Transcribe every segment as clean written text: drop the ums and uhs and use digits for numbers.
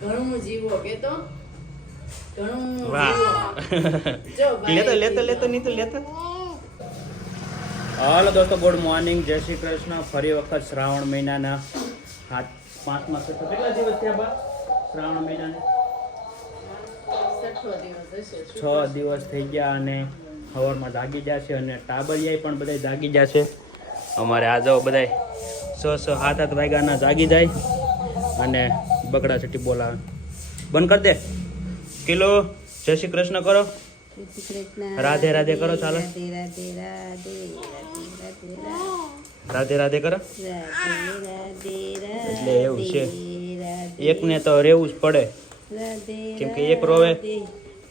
ઘણું જીવો કે તો ઘણું વાહ જો લેતો નહીં તો લેતો. હાલો દોસ્તો, ગુડ મોર્નિંગ, જય શ્રી કૃષ્ણ. ફરી વખત શ્રાવણ મહિનાના 5મા કેટલા દિવસ થયા બા શ્રાવણ મહિનાને? 6 દિવસ થઈ ગયા અને સવારમાં જાગી જશે અને ટાબરિયાએ પણ બધા જાગી જશે. અમારે આ જાઓ બધા 6-7 વાગ્યાના જાગી જાય અને બકડા છઠ્ઠી બોલાવે. બંધ કરી દે. કિલો જય શ્રી કૃષ્ણ કરો, રાધે રાધે કરો. ચાલો રાધે રાધે કરો. એટલે એવું છે, એકને તો રહેવું જ પડે, કેમ કે એક રોવે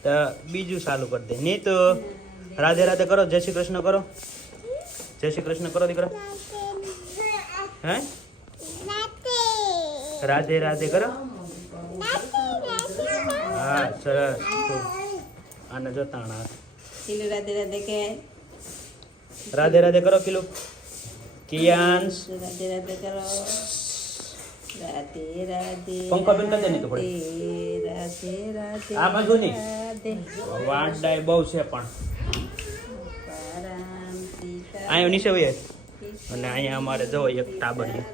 તો બીજું ચાલુ કરી દે. નહીં તો રાધે રાધે કરો, જય શ્રી કૃષ્ણ કરો, જય શ્રી કૃષ્ણ કરો દીકરા. હે રાધે રાધે કરો. હા સરસ. આને જો તાણા રાધે રાધે કે રાધે રાધે કરો. કિલો કિયાન્સ રાધે રાધે કરો. રાધે રાધે પંખો બંધ કરી દે નહીં તો પડે. રાધે રાધે આ બાજુ નહીં, વાંડાય બહુ છે પણ અહીંયા નીચે હોય. અને અહીંયા અમારે જો એક ટાબરિયું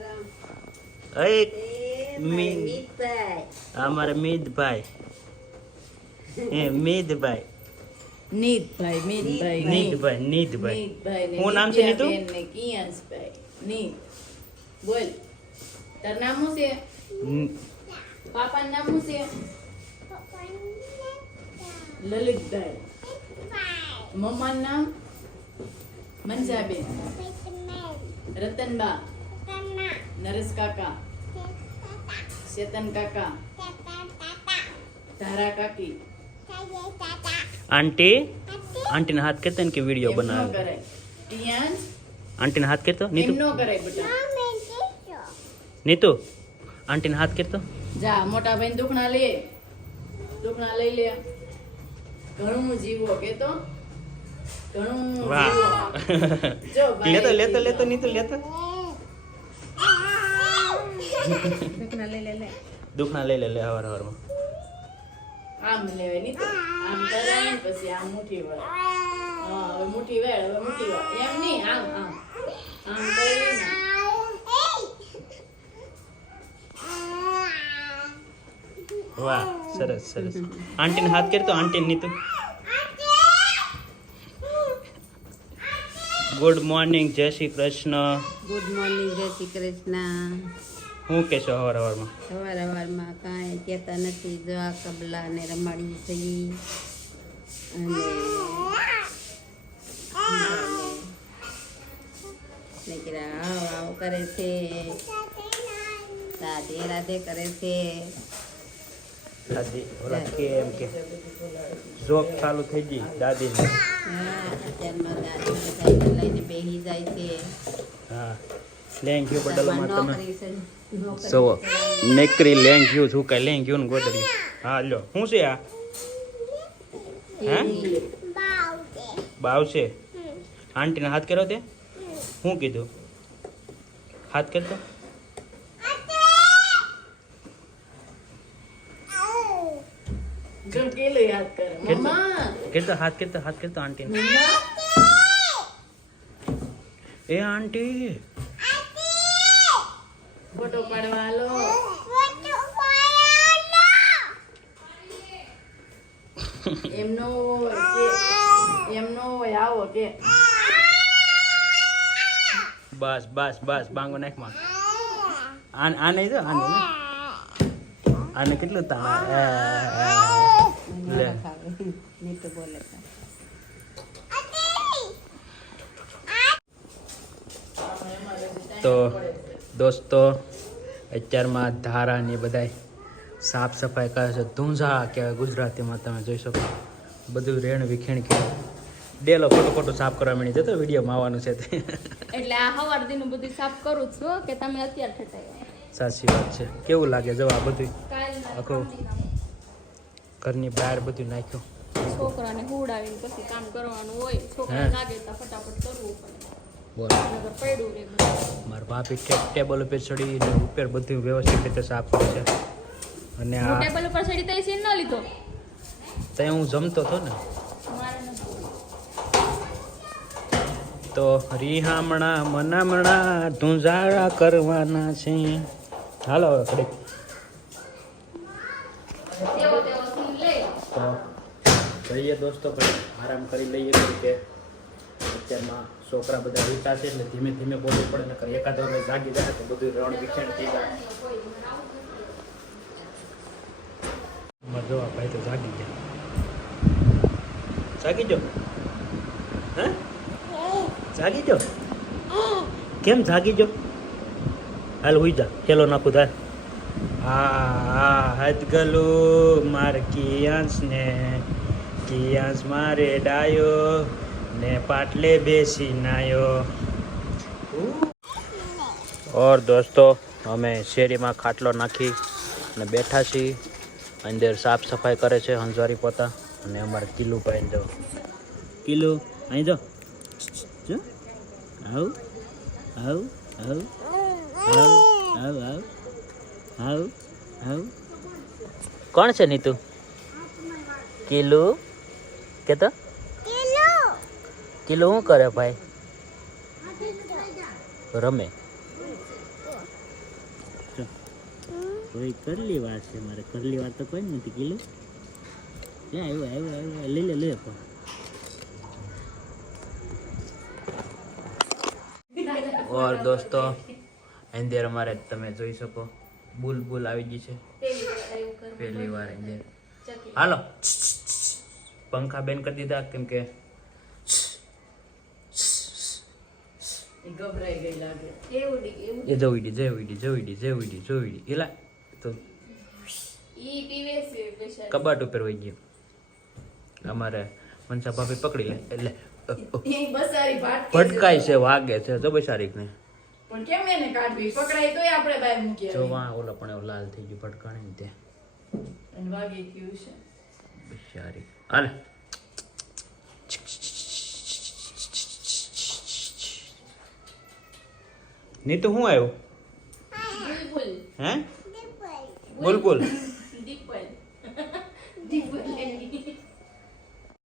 અમારે મીતભાઈ નીતભાઈ. શું નામ છે નીતુ? બોલ તાર નામ શું છે? પાપાનું નામ શું છે? લલિતભાઈ. મમ્માનું નામ મંજાબેન, રતનબા, નરેશ કાકા, ચેતન કાકા, ધારા કાકી. આંટીને હાથ કરતો ને કે વિડીયો એમ નો બનાવે. કરાય. ટિયાંશ આંટીને હાથ કરતો એમ નીતુ. નો કરાય બેટા. નીતુ આંટીને હાથ કરતો. જા મોટા ભાઈ દુખણા લઈ લે. ઘણું જીવો કે તો ઘણું વાહ જીવો. જો લેતો નીતુ લેતો. દુખણા લઈ લે હવાર હવારમાં. આમ લેવાય નહીં તો આમ કરાય ને પછી આમ મુઠ્ઠી વળ. હા હવે મુઠ્ઠી વળ. એમ નહીં, આમ કરીને વાહ સરસ. આંટીને હાથ કરતો. આંટીને નીતુ. ગુડ મોર્નિંગ, જય શ્રી કૃષ્ણ. ગુડ મોર્નિંગ, જય શ્રી કૃષ્ણ. શું કહેશો હવાર હવારમાં? સવારમાં કાંઈ કહેતા નથી. જો આ કબલા ને રમાડી થઈ અને આવ કરે છે. રાધે રાધે કરે છે. દાદી ઓલા કેમ કે જોક ચાલુ થઈ ગઈ દાદીને. અત્યારમાં દાદી બધાને લઈને બેસી જાય છે. હા લેંગ્યુ બદલમાં તમે નોકરી છે. જોવો નેકરી લેંગ્યુ છું કે લેંગ્યુ ને ગોદડ્યું. હા લ્યો શું છે આ? હે બાવ છે. આંટીને હાથ કર્યો તે શું કીધું? હાથ કરતો. જો કેલો યાદ કરે મમ્મા. કરતો હાથ કરતો આંટીને. એ આંટી ફોટો પાડવા હાલો. એમનો આવો કે બસ બાંગો નાખમાં. આને જો આને કેટલું તાણ લે. નહીં તો બોલે તો દોસ્તો અત્યારમાં ધારા ને બધાય સાફ સફાઈ કરે છે. ધૂંઝા કહેવાય ગુજરાતીમાં, તમે જોઈ શકો. બધું રેણ વિખેણ કે ડેલો ખોટું સાફ કરવા મળી જતો વિડીયોમાં આવવાનું છે તે. એટલે આ હવાર દીનું બધું સાફ કરું છું કે તમે અત્યારે ઠટાઈ. સાચી વાત છે. કેવું લાગે જો આ બધું આખું ઘરની બહાર બધું નાખ્યું. છોકરાને હુડાવીને પછી કામ કરવાનું હોય. છોકરા હે. લાગે તો ફટાફટ કરવું પડે. બોલો નકર પડ્યું રે બધું. મારા ભાભી ટેબલ ઉપર ચડીને ઉપર બધું વ્યવસ્થિત રીતે સાફ કરે છે. અને હું આ ટેબલ ઉપર ચડી તો સીન ન લીધો ત્યાં હું જમતો હતો ને મારે નથી તો રીહામણા મનામણા ધુંઝાળા કરવાના છે. હાલો હવે ઘડીક. તેવો સીન લે તો જઈએ દોસ્તો, પણ આરામ કરી લઈએ કેમ કે અત્યારમાં છોકરા બધા રીતા છે એટલે ધીમે ધીમે બોલવું પડે, નકર એકાદ વાર જાગી જાય તો બધું રણ વિખેણ થઈ જાય. જો ભાઈ તો જાગી ગયા. જાગી જો, હા જાગી જો. કેમ જાગી જો? હાલ હુઈ જા, ખેલો નાખું થાય. હા હાથ ગલું માર કિયાંશ ને કિયાંશ મારે ડાયો ને પાટલે બેસી નાયો. ઓર દોસ્તો, અમે શેરીમાં ખાટલો નાખી અને બેઠા છીએ. અંદર સાફ સફાઈ કરે છે હંજવારી પોતા, અને અમારે કિલ્લુ ભાઈ જો કિલ્લુ અહીં જો જો આવ આવ આવ આવ આવ આવ આવ આવ. કોણ છે નીતુ? કિલ્લુ કે તો કિલ્લુ શું કરે ભાઈ? રમે. કોઈ કરલી વાર છે મારે, કરલી વાર તો કોઈ નથી. કિલ્લુ ક્યાં આવ્યો આવ્યો આવ્યો, લઈ લે લે પણ. ઓર દોસ્તો, અંદર અમારે તમે જોઈ શકો બુલબુલ આવી ગઈ છે પહેલી વાર અંદર. હાલો પંખા બેન કરી દીધા કેમ કે ગભરાઈ ગઈ લાગે. એ જોઈડી એલા તો ઈ પીવે છે બેચારી. કબાટ ઉપર વહી ગયો. અમારે મનસા ભાભી પકડી લે એટલે ઈ બસારી ભાટકે ભટકાય છે, વાગે છે જો બેસારીક ને. પણ કેમ એને કાઢવી? પકડાય તોય આપણે બાય મૂકી જો આવી. વાં ઓલા પણ એવું લાલ થઈ ગયું ભટકાણે ને તે અને વાગી ગયું છે. બેસારી. હાલે નીતુ શું આવ્યું? બુલબુલ હે બુલબુલ દીપલ દીપલ